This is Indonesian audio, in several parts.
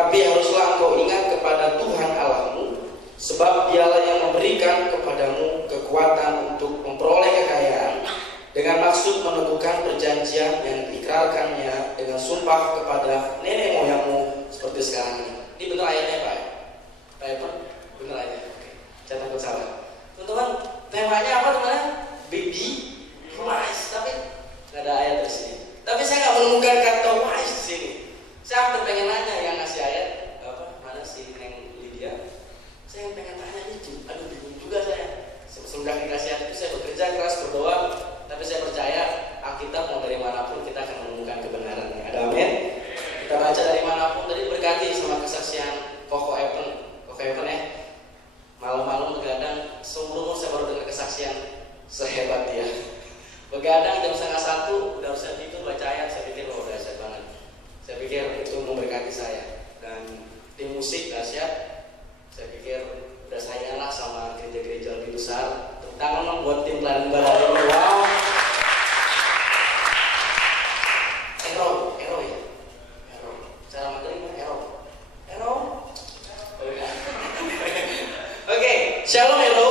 Tetapi haruslah engkau ingat kepada Tuhan Allahmu, sebab Dialah yang memberikan kepadamu kekuatan untuk memperoleh kekayaan, dengan maksud meneguhkan perjanjian yang diikrarkannya dengan sumpah kepada nenek moyangmu seperti sekarang ini. Ini benar ayatnya Pak? Pak Evan? Benar ayatnya? Oke, saya takut salah. Teman-teman, temanya apa teman-teman? Baby wise, tapi nggak ada ayat di sini. Tapi saya nggak menemukan kata wise di sini. Saya hampir pengen nanya yang ngasih ayat apa? Mana si Neng Lydia? Saya pengen tanya itu. Aduh, bingung juga saya. Sesudah dikasih ayat itu saya bekerja keras berdoa, tapi saya percaya Alkitab mau dari manapun kita akan menemukan kebenarannya. Ada amin. Kita baca dari manapun. Tadi berkati sama kesaksian Koko Evan ya. Malam-malam begadang, seumur saya baru dengar kesaksian sehebat dia. Begadang jam 12:30 udah harusnya tidur baca ayat. Saya pikir udah dahsyat banget. Saya pikir itu memberkati saya. Dan tim musik dahsyat. Saya pikir udah saya lah sama gereja-gereja lebih besar. Tentang membuat tim pelayanan baru ini. Wow. Ero ya. Ero. Cara materi Ero. Oke, shalom Ero.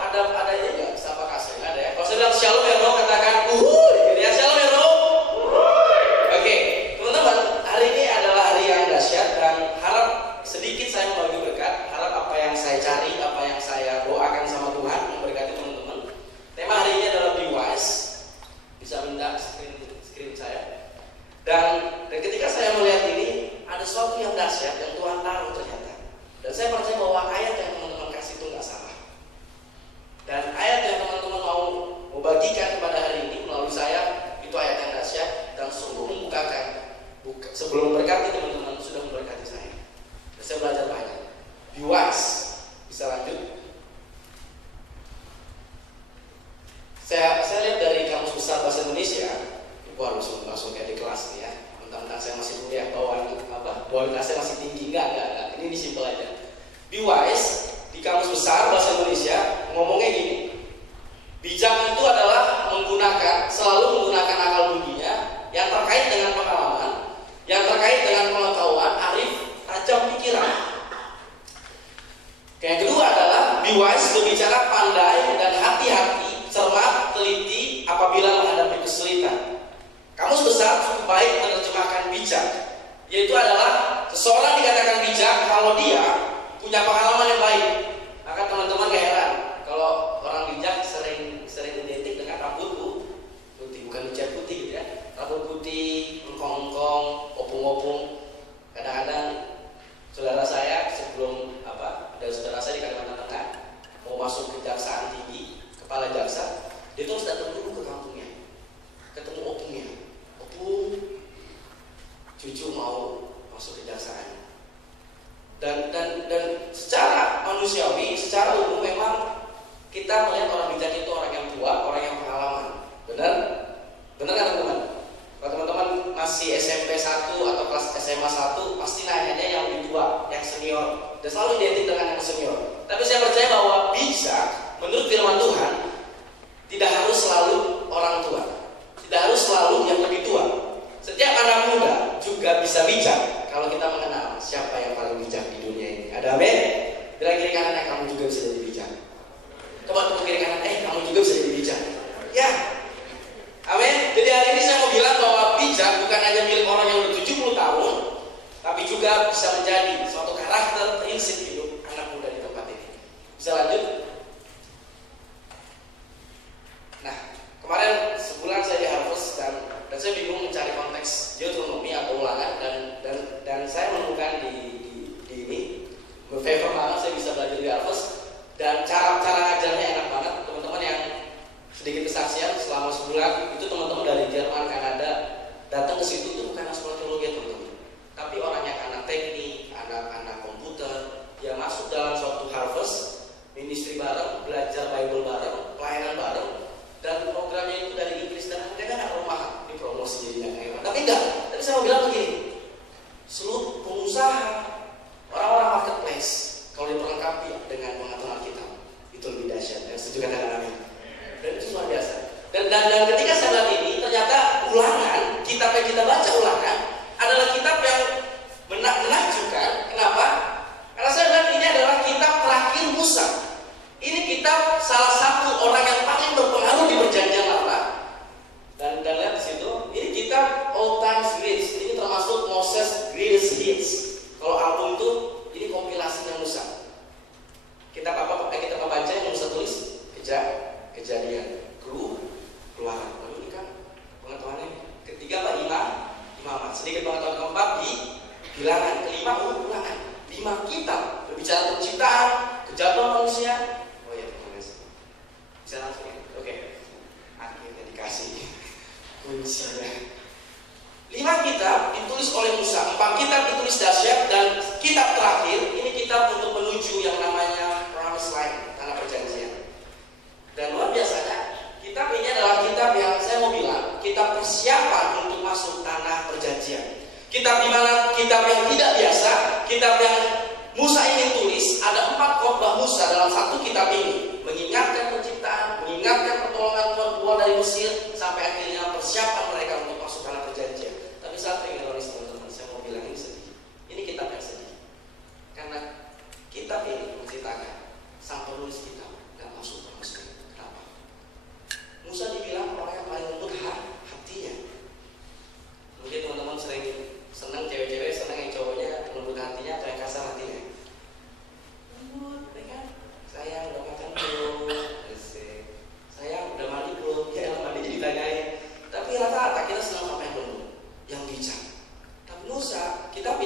Ada ini nggak? Sapa kasih ada ya. Kalau saya bilang shalom Ero, katakan uhuy. Gitu ya, shalom Ero. Oke, teman-teman, hari ini adalah hari yang dahsyat dan harap sedikit saya membagi berkat. Harap apa yang saya cari, apa yang saya doakan sama Tuhan memberkati teman-teman. Tema hari ini adalah be wise. Bisa minta screen saya. Dan ketika saya melihat ini, ada sesuatu yang dahsyat yang Tuhan taruh ternyata. Dan saya percaya bahwa ayat yang teman-teman kasih itu nggak salah. Dan ayat yang teman-teman mau bagikan kepada hari ini melalui saya, itu ayat yang dahsyat dan sungguh membukakan. Sebelum memberkati teman-teman sudah memberkati saya. Dan saya belajar banyak. Be wise. Bisa lanjut. Saya lihat dari Kamus Besar Bahasa Indonesia. Ibu harus langsung kayak di kelas nih ya. Mentang-mentang saya masih kuliah, bawaan saya masih tinggi. Enggak. Ini simpel aja. Be wise di Kamus Besar Bahasa Indonesia ngomongnya gini. Bijak itu adalah selalu menggunakan akal budinya yang terkait dengan pengalaman, yang terkait dengan pengetahuan, arif, tajam pikiran. Yang kedua adalah be wise berbicara pandai dan hati-hati, cermat, teliti apabila menghadapi kesulitan. Kamus Besar cukup baik menerjemahkan bijak, yaitu adalah seseorang dikatakan bijak kalau dia punya pengalaman yang baik. Maka teman-teman gak heran kalau orang bijak sering identik dengan rambut putih, bukan cat putih gitu ya. Rambut putih, engkong-engkong, opung-opung. Kadang-kadang saudara saya sebelum ada saudara saya di Kalimantan Tengah mau masuk kejaksaan tinggi, kepala jaksa, dia tuh harus datang dulu ke kampungnya, ketemu opungnya. Opung, cucu mau masuk kejaksaan. Dan secara manusiawi, secara umum memang kita melihat orang bijak itu orang yang tua, orang yang pengalaman. Benar? Benar kan teman-teman? Kalau teman-teman masih SMP 1 atau kelas SMA 1, pasti nanyanya yang lebih tua, yang senior. Dan selalu identik dengan yang senior. Tapi saya percaya bahwa bijak, menurut firman Tuhan, tidak harus selalu orang tua. Tidak harus selalu yang lebih tua. Setiap anak muda juga bisa bijak kalau kita mengenal siapa yang paling bijak di dunia ini. Ada amin? Bila kiri kanannya kamu juga bisa jadi bijak. Coba tepuk kiri kanan, kamu juga bisa jadi bijak. Ya, amin. Jadi hari ini saya mau bilang bahwa bijak bukan hanya milik orang yang udah 70 tahun, tapi juga bisa menjadi suatu karakter prinsip hidup anak muda di tempat ini. Bisa lanjut? Nah, kemarin sebulan saya di Harvest dan saya bingung mencari konteks Deuteronomy atau ulangan dan saya menemukan di ini favor banget saya bisa belajar di Harvest dan cara ngajarnya enak banget. Teman-teman yang sedikit kesaksian selama sebulan itu teman-teman dari Jerman, Kanada datang ke situ itu bukan sekolah teologi teman-teman, tapi orang yang anak teknik, anak komputer yang masuk dalam suatu Harvest, ministry bareng, belajar Bible bareng, pelayanan bareng. Dan programnya itu dari Inggris dan harganya nggak mahal, ini promosi jadinya kayak tapi enggak. Tapi saya mau bilang begini, seluruh pengusaha, Kita All Times Greats, ini termasuk Moses Greatest Hits. Kalau album itu, ini kompilasinya Musa. Kita baca yang Musa tulis, kejadian, keluaran. Lalu ini kan pengetahuannya. Ketiga apa? Imamat. Sedikit pengetahuan keempat di bilangan. Kelima ulangan. 5 kitab berbicara penciptaan, kejatuhan manusia. Oh ya, terima kasih. Bisa langsung ya? Oke. Akhirnya dikasih kuncinya. 5 kitab ditulis oleh Musa, 4 kitab ditulis Dasyat, dan kitab terakhir ini kitab untuk menuju yang namanya Promised Land, tanah perjanjian. Dan luar biasanya, kitab ini adalah kitab yang saya mau bilang, kitab persiapan untuk masuk tanah perjanjian. Kitab di mana kitab yang tidak biasa, kitab yang Musa ingin tulis, ada 4 khotbah Musa dalam satu kitab ini, mengingatkan penciptaan, mengingatkan pertolongan Tuhan keluar dari Mesir, sampai akhirnya persiapan mereka untuk masuk tanah perjanjian. Tapi satu yang ironis teman-teman, saya mau bilang ini sedih. Ini kitab yang sedih, karena kitab ini menceritakan sang penulis kitab nggak masuk ke Mesir. Kenapa? Musa dibilang orang yang paling lembut hatinya. Mungkin teman-teman sering senang cewek-cewek, senang yang cowoknya lembut hatinya atau yang kasar hatinya. Lembut, ya kan? Sayang udah makan belum? Sayang udah mandi belum? Ya mandi ditanyain. Tapi rata-rata kita senang sama yang lembut, yang bijak. Tapi Musa, kita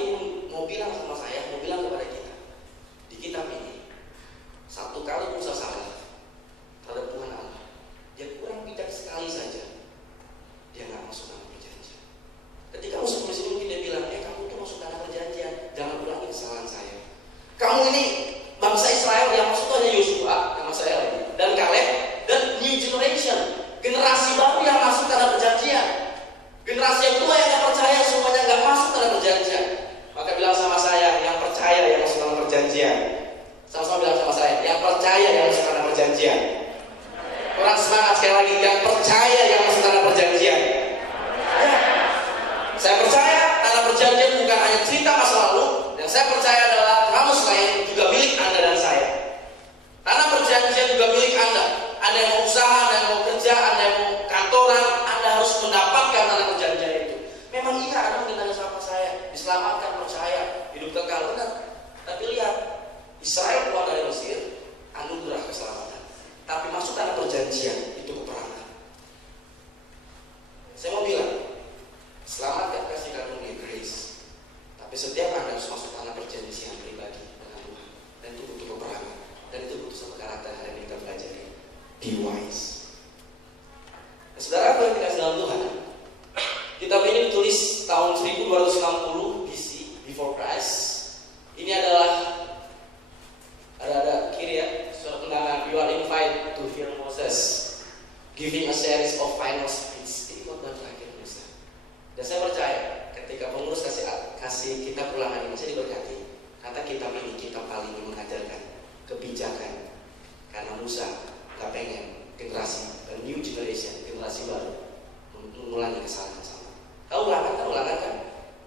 mau bilang sama saya, mau bilang kepada kita, di kitab ini, satu kali Musa salah terhadap Tuhan Allah, dia kurang bijak sekali saja, dia nggak masuk tanah perjanjian. Ketika Musa tulis ini mungkin dia bilang, kamu tuh masuk tanah perjanjian, jangan ulangi kesalahan saya. Kamu ini bangsa Israel yang masuk tuh hanya Yosua, nama saya lagi, dan Kaleb, dan new generation, generasi baru yang masuk tanah perjanjian. Generasi yang tua yang gak percaya semuanya gak masuk tanah perjanjian. Maka bilang sama saya, yang percaya yang masuk tanah perjanjian. Sama-sama bilang sama saya, yang percaya yang masuk tanah perjanjian. Orang semangat sekali lagi, yang percaya yang masuk tanah perjanjian. Ya. Saya percaya tanah perjanjian bukan hanya cerita masa lalu. Yang saya percaya adalah Promised Land juga milik Anda dan saya. Tanah perjanjian juga milik Anda. Anda yang mau usaha, Anda yang mau kerja, Anda yang mau kantoran, Anda harus mendapatkan tanah perjanjian itu. Memang iya, Anda mungkin tanya sama saya, diselamatkan, percaya, hidup kekal, benar. Tapi lihat, Israel keluar dari Mesir, anugerah keselamatan. Tapi masuk tanah perjanjian, itu peperangan. Saya mau bilang, selamat kasih karunia grace. Tapi setiap Anda harus masuk tanah perjanjian pribadi dengan Tuhan. Dan itu butuh peperangan. Dan itu butuh satu karakter yang kita pelajari. Be wise. Nah, saudara yang dikasih dalam Tuhan, kitab ini ditulis tahun 1260 BC, before Christ. Ini adalah ada kiri ya, surat undangan. You are invited to hear Moses giving a series of final speech. Ini khotbah terakhir Musa. Dan saya percaya ketika pengurus kasih kitab ulangan ini, saya diberkati. Kata kitab ini kitab paling mengajarkan kebijakan, karena Musa gak pengen generasi new generation, generasi baru mengulangi kesalahan sama. Tahu ulangan kan?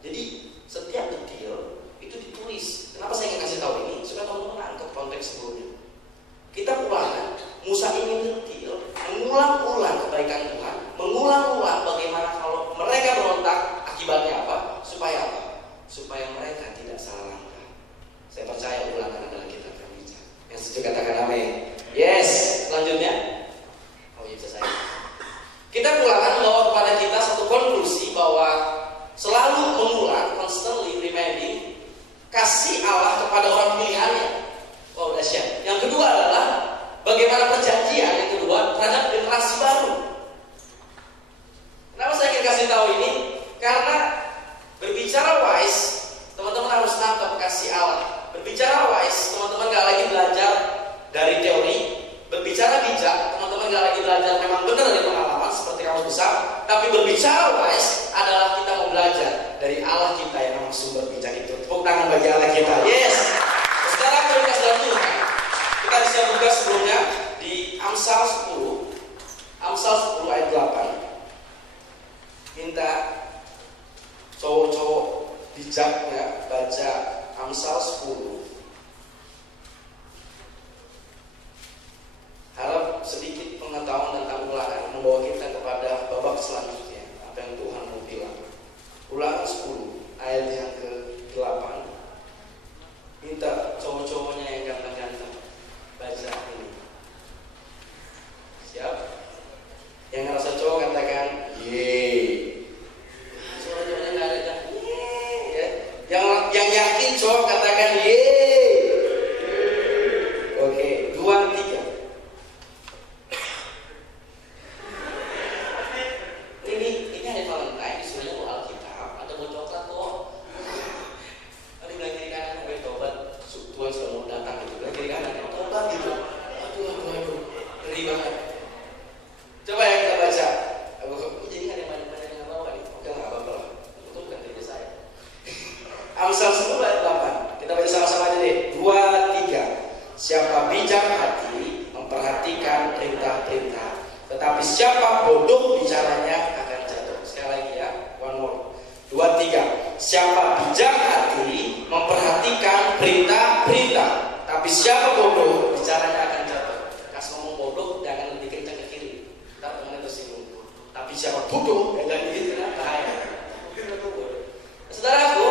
Jadi setiap detail itu ditulis. Kenapa saya ingin kasih tahu ini? Supaya teman-teman nangkep konteks sebelumnya. Kita ulangan, Musa ingin detail, mengulang-ulang kebaikan Tuhan, mengulang-ulang bagaimana kalau mereka berontak, akibatnya apa? Supaya apa? Supaya mereka tidak salah langkah. Saya percaya ulangan adalah kitab yang bijak. Yang setuju katakan amin. Yes, selanjutnya. Oh iya, bisa saya. Kita ulangan membawa kepada kita satu konklusi bahwa selalu mengulang, constantly reminding, kasih Allah kepada orang pilihannya. Wow, dahsyat. Yang kedua adalah bagaimana perjanjian yang kedua terhadap generasi baru. Kenapa saya ingin kasih tahu ini? Karena berbicara wise, teman-teman harus nangkep kasih Allah. Berbicara wise, teman-teman gak lagi belajar dari teori. Berbicara bijak, teman-teman gak lagi belajar memang benar dari pengalaman seperti kamus besar. Tapi berbicara wise adalah kita mau belajar dari Allah kita yang memang sumber bijak itu. Tepuk tangan bagi Allah kita. Yes. Sekarang prioritas dalam Tuhan, kita bisa buka sebelumnya di Amsal 10. Amsal 10 ayat 8. Minta cowok-cowok bijaknya baca Amsal 10. Harap sedikit pengetahuan tentang ulangan membawa kita kepada babak selanjutnya, apa yang Tuhan mau bilang. cowok katakan yeay. Oke, 2, 3. Ini hari Valentine, disuruhnya mau Alkitab atau mau coklat kok. Tadi bilang kiri kanan, gue tobat. Tuhan sudah mau datang gitu. Bilang kiri kanan, tobat gitu. Aduh, ngeri banget. Coba ya kita baca. Jadi ada yang banyak yang bawa nih. Oke, nggak apa-apa lah. Itu bukan kerja saya. Amsal 10 ayat 8. Kita baca sama-sama aja deh. 2, 3. Siapa bijak hati memperhatikan perintah-perintah, tetapi siapa bodoh bicaranya akan jatuh. Sekali lagi ya, one more. 2, 3. Siapa bijak hati memperhatikan perintah-perintah, tapi siapa bodoh bicaranya akan jatuh. Kasih ngomong bodoh jangan lebih kencang ke kiri, ntar temennya tersinggung. Tapi siapa bodoh jangan gitu, bahaya. Saudaraku,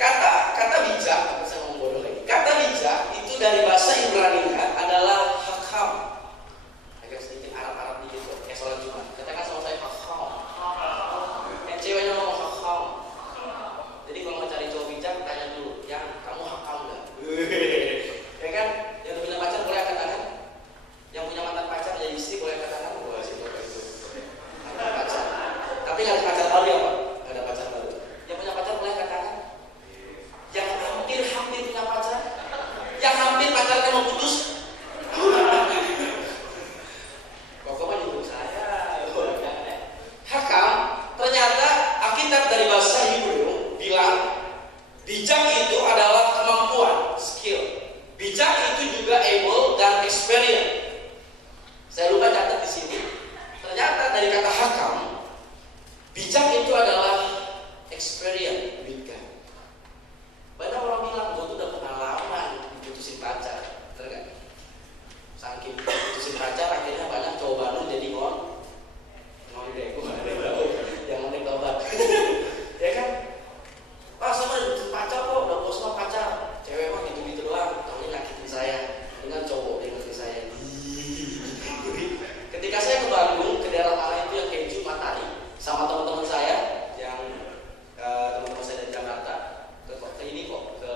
kata bijak, saya ngomong bodoh lagi. Kata bijak itu dari bahasa Ibrani adalah hakam. Agak sedikit Arab-Arab dikit kok, kayak sholat Jumat. Katakan sama saya hakam. Yang ceweknya ngomong hakam. Jadi kalau mau cari cowok bijak, tanya dulu, yang kamu hakam nggak? Ya kan? Yang punya pacar boleh angkat tangan. Yang punya mantan pacar jadi istri boleh angkat tangan. Wah, sih itu. Mantan pacar. Tapi nggak ada pacar baru ya Pak? Nggak ada pacar baru. Yang punya pacar boleh angkat tangan. Yang hampir punya pacar. Yang hampir pacarnya mau putus. Pokoknya nyuruh saya. Hakam, ternyata Alkitab dari bahasa Hebrew bilang bijak itu adalah kemampuan, skill. Bijak itu juga able dan experience. Saya lupa catat di sini. Ternyata dari kata hakam, bijak itu adalah experience, bijak. Banyak orang bilang, gue tuh udah pengalaman diputusin pacar, bener gak? Saking putusin pacar, akhirnya banyak cowok Bandung jadi ngondek, yang ngondek tobat. Ya kan? Pak, saya udah diputusin pacar kok, udah bos sama pacar. Cewek mah gitu-gitu doang, tahunya nyakitin saya. Dengan cowok yang ngerti saya. Ketika saya ke Bandung, ke daerah mana itu yang keju Matahari, sama teman-teman saya yang teman-teman saya dari Jakarta, ke ini kok, ke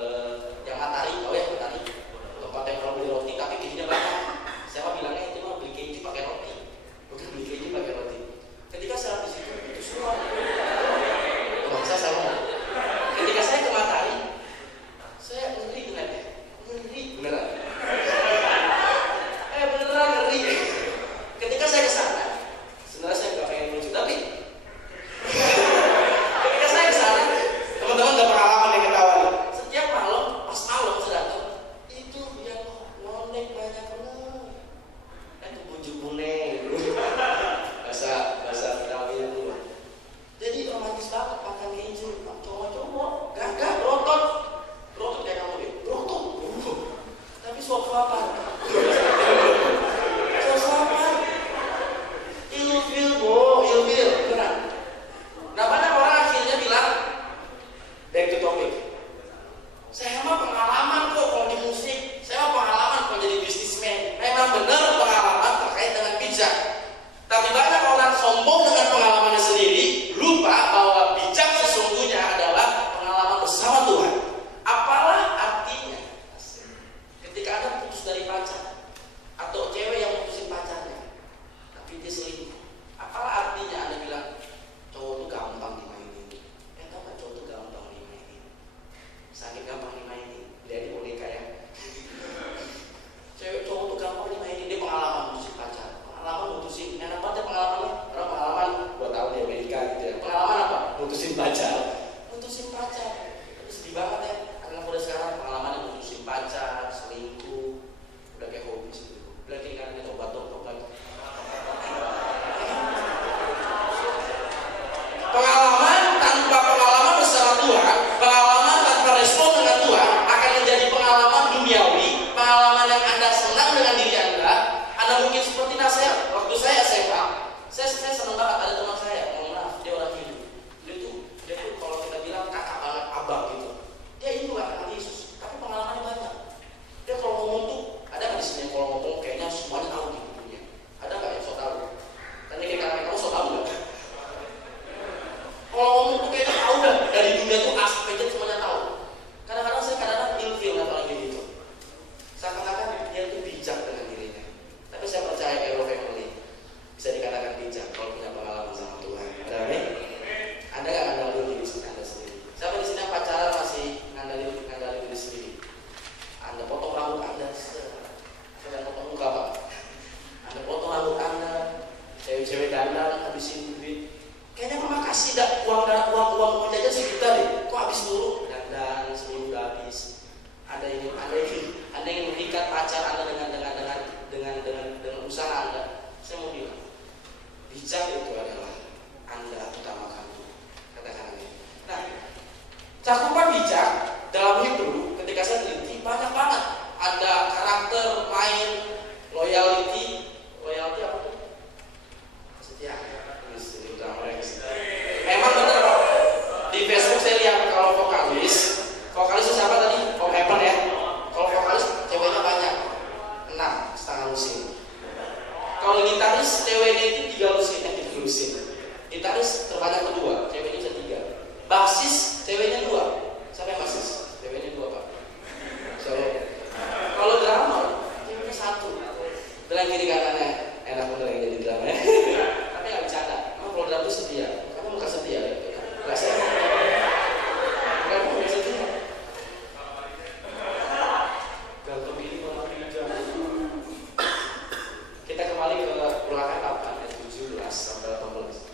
yang Matahari, tahu ya Matahari, tempat yang kalau beli roti tapi kejunya banyak. Saya mah bilangnya itu mah beli keju pakai roti, bukan beli keju pakai roti. Ketika saya di situ itu semua, bangsa sama. Ketika saya ke Matahari, saya ngeri ngeliatnya, ngeri beneran. Beneran ngeri. Ketika saya ke sana, sebenarnya saya nggak pengen lucu, tapi ketika saya ke sana, teman-teman udah pengalaman yang ketawa nih. Setiap malam, pas malam saya datang, itu yang ngondek banyak bener. Itu bujuk buneng, bahasa Betawi itu. Jadi romantis banget makan keju, cowok-cowok, gagah, berotot kayak kamu deh, berotot. Tapi suap-suapan. Ilfil, benar. Nah, banyak orang akhirnya bilang, back to topic. Saya mah pengalaman kok kalau di musik, saya mah pengalaman kalau jadi bisnismen. Memang benar pengalaman terkait dengan bijak. Tapi banyak orang sombong dengan pengalamannya sendiri, lupa bahwa bijak sesungguhnya adalah pengalaman bersama Tuhan. Apalah artinya ketika Anda putus dari pacar atau cewek yang putusin pacarnya, tapi dia selingkuh. Apalah artinya Anda bilang cowok tuh gampang dimainin? Tahu nggak cowok tuh gampang dimainin? Sakit gampang dimainin. Lihat di boneka ya. Cowok tuh gampang dimainin. Dia pengalaman putusin pacar, pengalaman putusin. Enak banget ya pengalamannya. Orang pengalaman 2 tahun di Amerika gitu ya. Pengalaman apa? Putusin pacar. Itu sedih banget ya. Karena udah sekarang pengalamannya putusin pacar, selingkuh, udah kayak hobi sih. Udah kayak kan tobat. Pengalaman tanpa pengalaman bersama Tuhan, pengalaman tanpa respon dengan Tuhan akan menjadi pengalaman duniawi, pengalaman yang Anda senang dengan diri Anda mungkin seperti nasihat. Waktu saya SMA, saya senang banget ada teman saya, mohon maaf, dia orang Hindu. Dia tuh kalau kita bilang kakak banget, abang gitu. Dia Hindu kan, anak Yesus, tapi pengalamannya banyak. Dia kalau ngomong tuh, ada nggak di sini kalau ngomong kayaknya semuanya tahu gitu punya. Ada nggak yang so tahu? Tanya kayak kamu so tahu nggak? Kalau ngomong tuh kayaknya tahu dah, dari dunia tuh A sampai Z semuanya tahu. Kadang-kadang saya kasih uang jajan sejuta deh, kok habis dulu dan sebelum udah habis. Ada yang mengikat pacar Anda dengan usaha Anda. Saya mau bilang, bijak itu adalah Anda utamakan dulu. Katakan ini. Nah, cakupan bijak dalam Hebrew ketika saya teliti banyak banget. Ada karakter, main, loyalty apa tuh? Setia. Memang benar Pak. Di Facebook saya lihat kalau vokalis itu siapa tadi? Om Evan ya. Kalau vokalis ceweknya banyak, 6 setengah lusin. Kalau gitaris ceweknya itu 3 lusin. Gitaris terbanyak kedua, ceweknya bisa 3. Basis ceweknya 2. Siapa yang basis? Ceweknya 2 Pak. Kalau drummer ceweknya 1. Bilang kiri kanannya enak bener yang jadi drummer. Tapi nggak bercanda. Kalau drum itu setia. Kamu muka setia ya? Nggak saya. Kamu muka setia. Kita kembali ke Ulangan 8 ayat 17 sampai 18.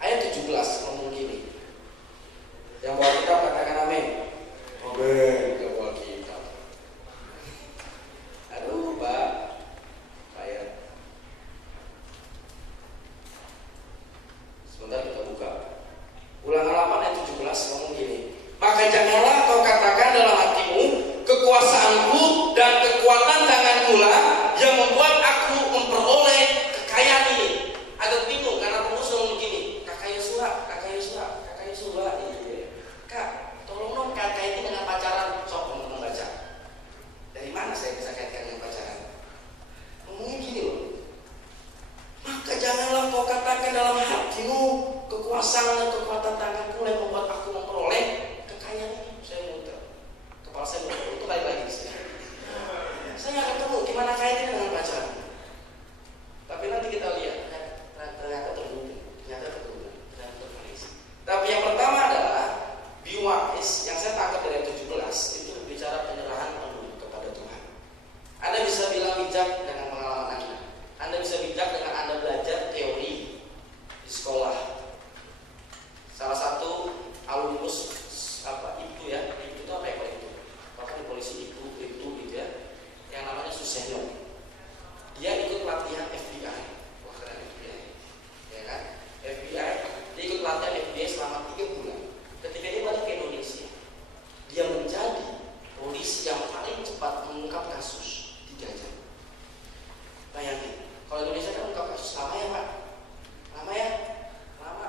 Ayat 17 ngomong gini. Yang bawa kitab katakan amin. Amin. Yang bawa kitab. Aduh Pak. Ayat. Sebentar kita buka. Ulangan 8 ayat 17 ngomong gini. Maka janganlah kau katakan dalam hatimu, kekuasaanku dan kekuatan tanganku lah yang membuat aku memperoleh kekayaan ini. Agak bingung karena pengurus ngomong gini, kakak Yosua. Iya. Kak, tolong dong kaitin dengan pacaran. Sok ngomong baca. Dari mana saya bisa kaitkan dengan pacaran? Ngomongnya gini loh. Maka janganlah kau katakan dalam hatimu, kekuasaan dan kekuatan tanganku yang membuat aku memperoleh kekayaan ini. Saya muter. Kepala saya muter. Itu balik lagi di sini. Saya nggak ketemu gimana kaitannya dengan pacaran. Tapi nanti kita lihat. Ternyata terhubung. Tapi yang pertama adalah be wise. Yang saya tangkap dari 17 itu berbicara penyerahan penuh kepada Tuhan. Anda bisa bilang bijak dengan pengalaman Anda. Anda bisa bijak dengan Anda belajar teori di sekolah. Salah satu alumnus itu apa ya itu? Bahkan di polisi itu ya. Yang namanya Susenyo. Dia ikut latihan FBI. Wah keren FBI. Ya kan? FBI. Dia ikut latihan FBI selama 3 bulan. Ketika dia balik ke Indonesia, dia menjadi polisi yang paling cepat mengungkap kasus 3 jam. Bayangin, kalau Indonesia kan mengungkap kasus lama ya Pak. Lama.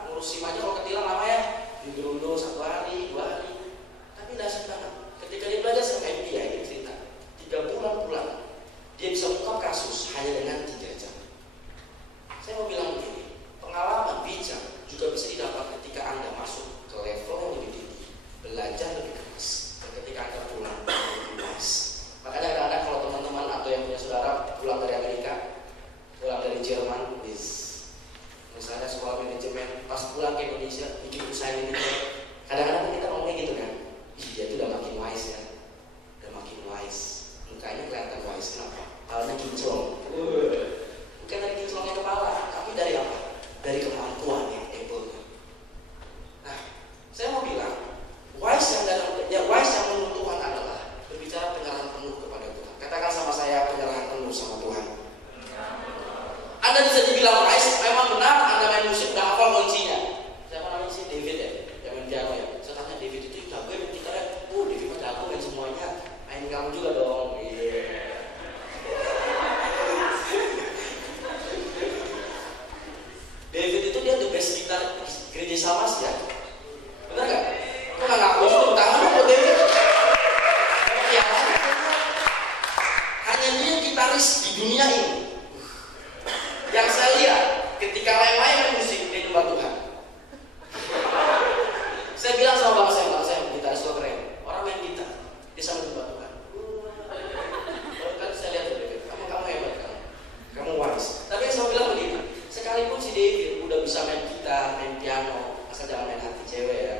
Ngurus SIM aja kalau ketilang lama ya. Digerundul 1 hari, 2 hari. Tapi dahsyat banget. Ketika dia belajar sama FBI, dia cerita 3 bulan pulang, dia bisa mengungkap kasus hanya dengan 3 jam. Saya mau bilang begini, pengalaman bijak juga bisa didapat ketika Anda masuk ke level yang lebih tinggi, belajar lebih keras, dan ketika Anda pulang lebih luas. Makanya kadang-kadang kalau teman-teman atau yang punya saudara pulang dari Amerika, pulang dari Jerman, misalnya sekolah manajemen, pas pulang ke Indonesia bikin usaha ini, kadang-kadang kita ngomongnya gitu kan, dia tuh udah makin wise ya, mukanya kelihatan wise. Kenapa? Palanya kinclong. Bukan dari kinclongnya kepala, tapi dari apa? Dari kemampuan yang able. Nah, saya mau bilang wise yang menurut Tuhan adalah berbicara penyerahan penuh kepada Tuhan. Katakan sama saya, penyerahan penuh sama Tuhan. Anda bisa dibilang wise, memang benar Anda main musik udah hafal kuncinya. Siapa namanya sih? David ya? Yang main piano ya? Saya tanya David itu jago ya main gitar ya? David mah jago main semuanya. Main kamu juga dong. David itu dia the best gitar gereja Salmas ya. Benar nggak? Kok nggak ngaku sih tepuk tangan buat David? Hanya dia gitaris di dunia ini. Yang saya lihat ketika lain-lain main musik dia nyembah Tuhan. Saya bilang sama bang saya gitaris gue keren. Orang main gitar dia sama nyembah Tuhan. Kan saya lihat David, kamu hebat kamu wise. Tapi yang saya bilang begini. Sekalipun si David udah bisa main gitar, main piano, asal jangan main hati cewek ya.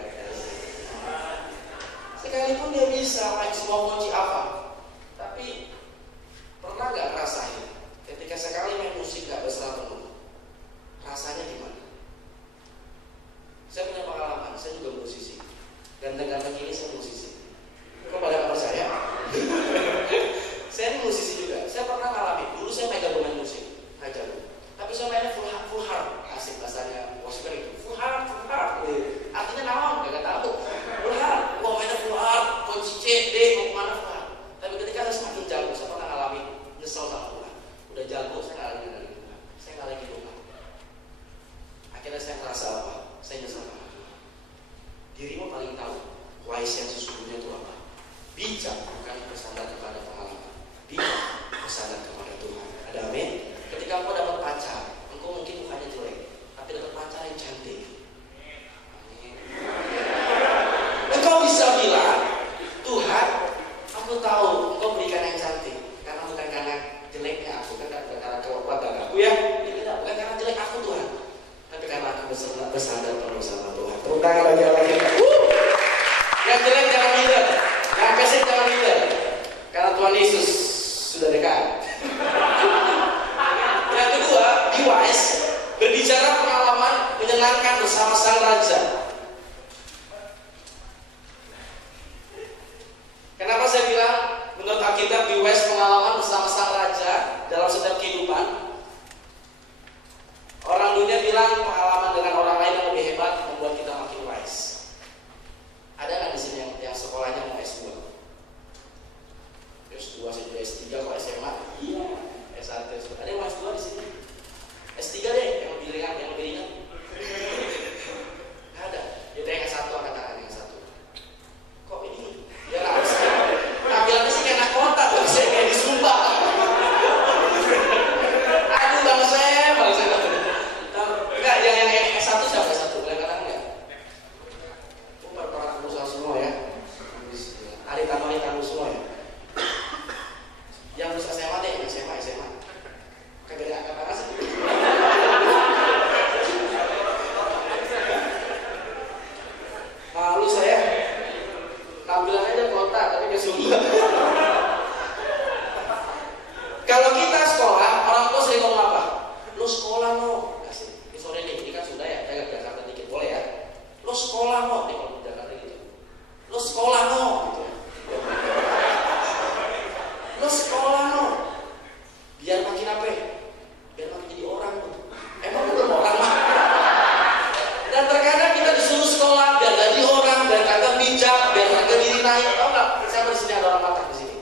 Sekalipun dia bisa main semua kunci apa, tapi pernah nggak ngerasain ketika sekali main musik nggak berserah penuh, rasanya gimana? Ganteng-ganteng gini saya musisi. Kok pada nggak percaya? Saya ini musisi juga. Saya pernah ngalamin. Dulu saya megang pemain musik, aja. Tapi saya mainnya full hard. Asik bahasanya. Waspek itu full hard. Artinya naon? Gak tahu. Full hard. Wah mainnya full hard. Kunci C, D, mau kemana full hard. Tapi ketika saya semakin jago, saya pernah ngalamin nyesel sama Tuhan. Udah jago, saya nggak lagi dari Tuhan. Saya nggak lagi Tuhan. Akhirnya saya ngerasa apa? Saya nyesel sama Tuhan. Dirimu paling tahu wise yang sesungguhnya itu apa. Bijak bukan bersandar kepada pengalaman. Bijak bersandar kepada Tuhan. Ada amin? Ketika engkau dapat pacar, engkau mungkin mukanya jelek, tapi dapat pacar yang cantik. Amin. Engkau bisa bilang, Tuhan, aku tahu engkau berikan yang cantik, karena bukan karena jeleknya aku, bukan karena kekuatan aku ya. Tidak, bukan karena jelek aku Tuhan, tapi karena aku bersandar penuh sama Tuhan. Tepuk tangan bagi Allah kita. Yang jelek jangan minder, yang pesek jangan minder, karena Tuhan Yesus sudah dekat. Yang kedua, be wise, berbicara pengalaman menyenangkan bersama sang raja. Kenapa saya bilang menurut Alkitab be wise pengalaman bersama sang raja dalam setiap kehidupan? Orang dunia bilang pengalaman dengan orang lain yang lebih hebat membuat kita makin wise. Ada nggak di sini yang sekolahnya mau S2? S2, S3, kok SMA? Iya. S1, S2. Ada yang mau S2 di sini? S3 deh, yang lebih ringan, yang lebih ringan. Nggak ada. Jadi yang S1 angkat tangan yang S1. Kok ini? Ya harus. Tampilannya sih kayak anak kota, tuh saya kayak di Sumba. Aduh bang saya. Enggak, yang S1 siapa S1? Boleh katakan nggak? Para pengusaha semua ya. Hari tamu semua ya. Yang lulus SMA deh, SMA. Kagak ada angkat sih. Malu saya. Tampilannya aja kota, tapi kayak Sumba. Kalau kita sekolah, orang tua sering ngomong apa? Lu sekolah no. Kasih. Ini sore nih, ini kan sudah ya, jaga Jakarta dikit boleh ya. Lu sekolah no, nih kalau Jakarta gitu. Lu sekolah no. Gitu. Lu sekolah no. Biar makin apa? Biar makin jadi orang no. Emang belum orang mah. Dan terkadang kita disuruh sekolah biar jadi orang, biar kagak bijak, biar kagak diri naik. Tahu nggak? Saya di sini ada orang Batak di sini.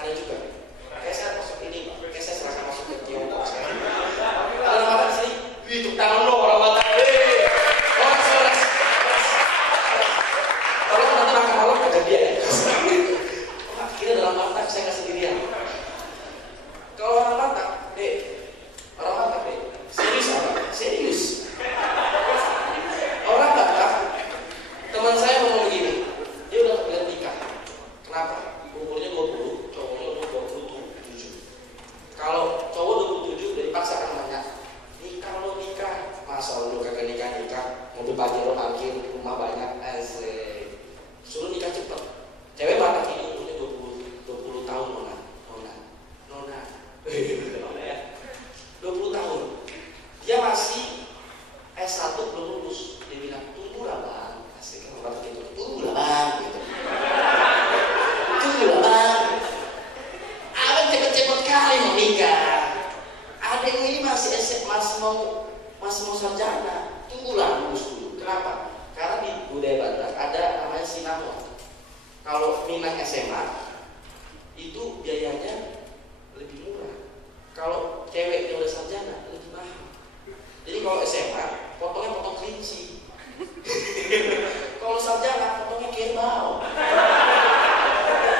Ada juga. Kayak saya masuk ini, kayak saya serahkan masuk ke Tiongkok saya. Ada orang Batak di sini. Wih, tepuk tangan lo orang Batak. Orang sekolah. Kalau nanti makan malam agak dia ya. Akhirnya dalam Batak saya nggak sendirian. Kalau orang Batak, orang Batak serius apa? Serius. Orang Batak, teman saya ngomong begini, dia udah kebetulan nikah. Kenapa? Umurnya 20, cowoknya umur 27. Kalau cowok 27 udah dipaksakan banyak. Nikah, masa lu kagak nikah, mobil Pajero parkir, rumah banyak, asik. Suruh nikah cepet. Cewek Batak ini umurnya 20 tahun nona ya. 20 tahun. Dia masih S1 belum lulus. Dia bilang, tunggulah bang. Asik kan orang gitu. Tunggulah bang gitu. Tunggulah bang. Abang cepet-cepet kali mau nikah. Adikmu ini masih mau sarjana. Tunggulah lulus dulu. Kenapa? Karena di budaya Batak ada namanya sinamon. Kalau minang SMA itu biayanya lebih murah. Kalau cewek yang udah sarjana lebih mahal. Jadi kalau SMA potongnya potong kelinci. Kalau sarjana potongnya kerbau.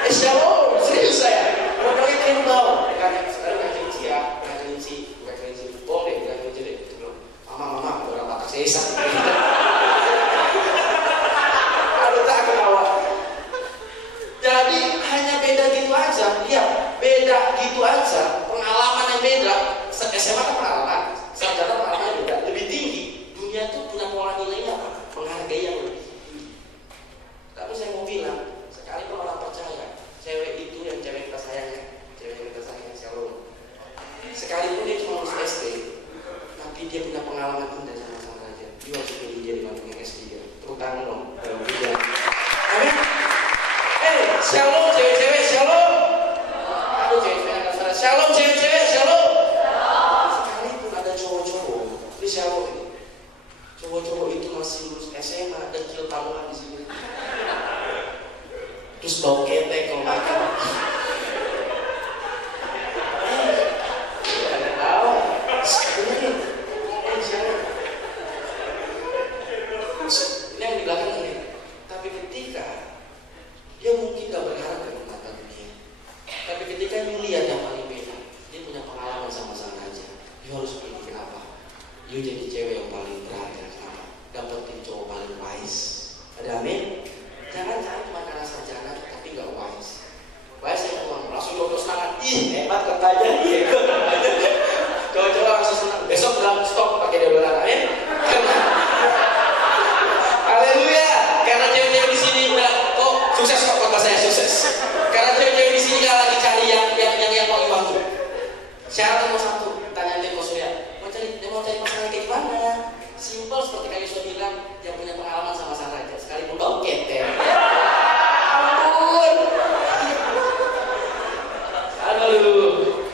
Shalom, serius saya. Potongnya kerbau. Sekarang bukan kelinci ya, bukan kelinci. Boleh, bukan kelinci deh. Mama, orang Batak sesa. Aduh tak ketawa. Jadi hanya beda gitu aja. Lihat, beda gitu aja. Pengalaman yang beda. SMA kan pengalaman, sarjana pengalaman yang beda, lebih tinggi. Dunia itu punya pola nilainya apa? Menghargai yang lebih tinggi. Tapi saya mau bilang, sekalipun orang percaya, cewek itu yang cewek kita sayang ya, cewek yang kita sayang, shalom. Sekalipun dia cuma lulus SD, tapi dia punya pengalaman indah sama sang raja. Dia harus pilih dia dengan S3. Tepuk tangan dong. Cowok-cowok itu masih lulus SMA dan kecil tambahan di sini. Terus bau ketek kalau makan. Ada tahu. Ini yang di belakang ini. Tapi ketika dia mungkin gak berharap dari mata dunia. Tapi ketika you lihat yang paling beda, dia punya pengalaman sama sang raja. You harus pilih kenapa? You jadi cewek yang paling berharga. Kenapa? Dapetin cowok paling wise. Ada amin? Jangan cuma karena sarjana tapi gak wise. Wise yang uang langsung jodoh senangan. Ih hebat katanya. Iya katanya. Cowok-cowok langsung senang. Besok bilang stop pakai deodoran. Amin? Haleluya. Karena cewek-cewek di sini udah sukses kok kata saya sukses. Karena cewek-cewek di sini kan lagi cari yang mau bantu. Syarat nomor 1, tanya dia Surya. Mau cari pasangan kayak gimana? Simple seperti kayak Yusuf bilang, yang punya pengalaman sama sang raja. Sekalipun bau ketek. Ampun. Aduh.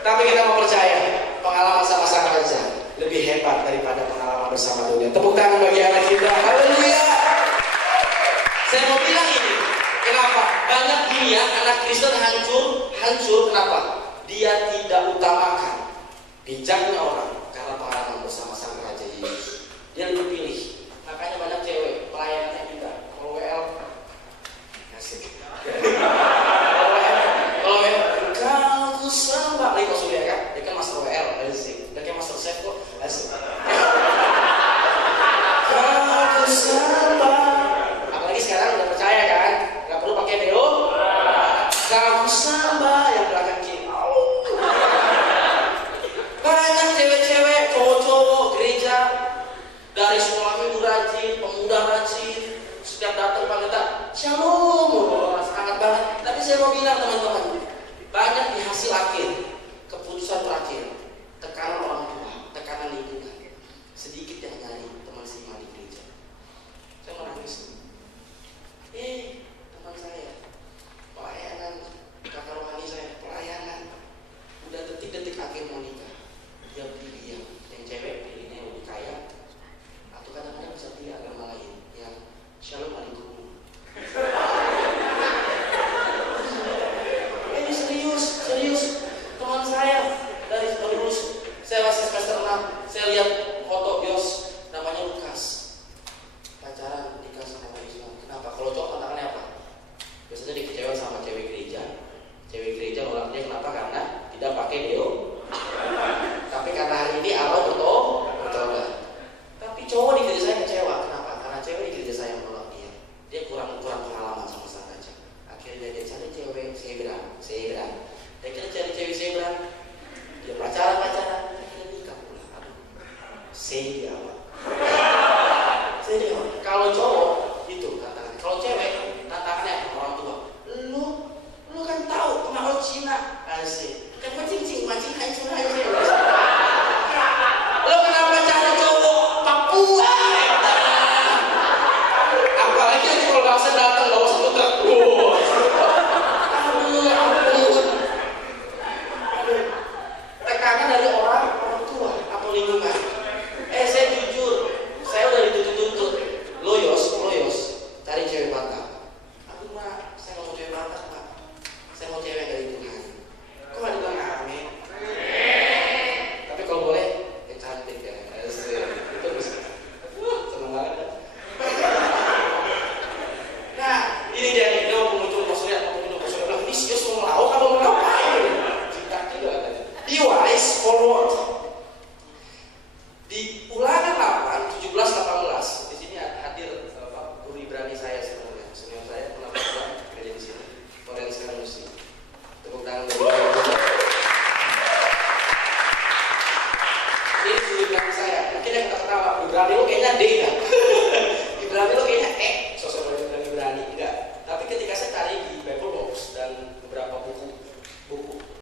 Tapi kita mau percaya, pengalaman sama sang raja lebih hebat daripada pengalaman bersama dunia. Tepuk tangan bagi anak kita. Haleluya. Saya mau bilang ini, kenapa? Banyak dunia anak Kristen hancur, kenapa? Dia tidak utamakan bijaknya orang karena pengalaman bersama sang raja Yesus. Dia lebih pilih. Makanya banyak cewek pelayanannya juga. Kalau WL, asik. Kalau WL, kau sembah. Lagi kau sudah kan? Dia kan master WL, asik. Dia kayak master chef kok, asik. Kau sembah. Apalagi sekarang udah percaya kan? Gak perlu pakai deo. Kau sembah yang belakang kiri. Banyak cewek-cewek, cowok-cowok gereja dari sekolah minggu rajin, pemuda rajin, setiap datang panggil shalom, sangat banget. Tapi saya mau bilang teman-teman, banyak di hasil akhir, keputusan terakhir, tekanan orang tua, tekanan lingkungan, sedikit yang nyari teman seiman di gereja. Saya menangis. Teman saya, pelayanan, kakak rohani saya, pelayanan, udah detik-detik akhir mau nikah. Dia pilih yang cewek pilihnya yang lebih kaya, atau kadang-kadang bisa pilih agama lain yang shalom alaikum. Ini serius teman saya dari lulus, saya masih semester 6, saya lihat foto bios namanya Lukas, pacaran nikah sama orang Islam. Kenapa? Kalau cowok tantangannya apa? Biasanya dikecewain sama cewek gereja nolaknya kenapa? Karena tidak pakai deo. Tapi kata hari ini Allah bertobat. Tapi cowok di gereja saya kecewa. Kenapa? Karena cewek di gereja saya menolak dia. Dia kurang pengalaman sama sang raja. Akhirnya dia cari cewek zebra. Dia cari cewek zebra. Dia pacaran. Akhirnya nikah pula. Aduh. Saya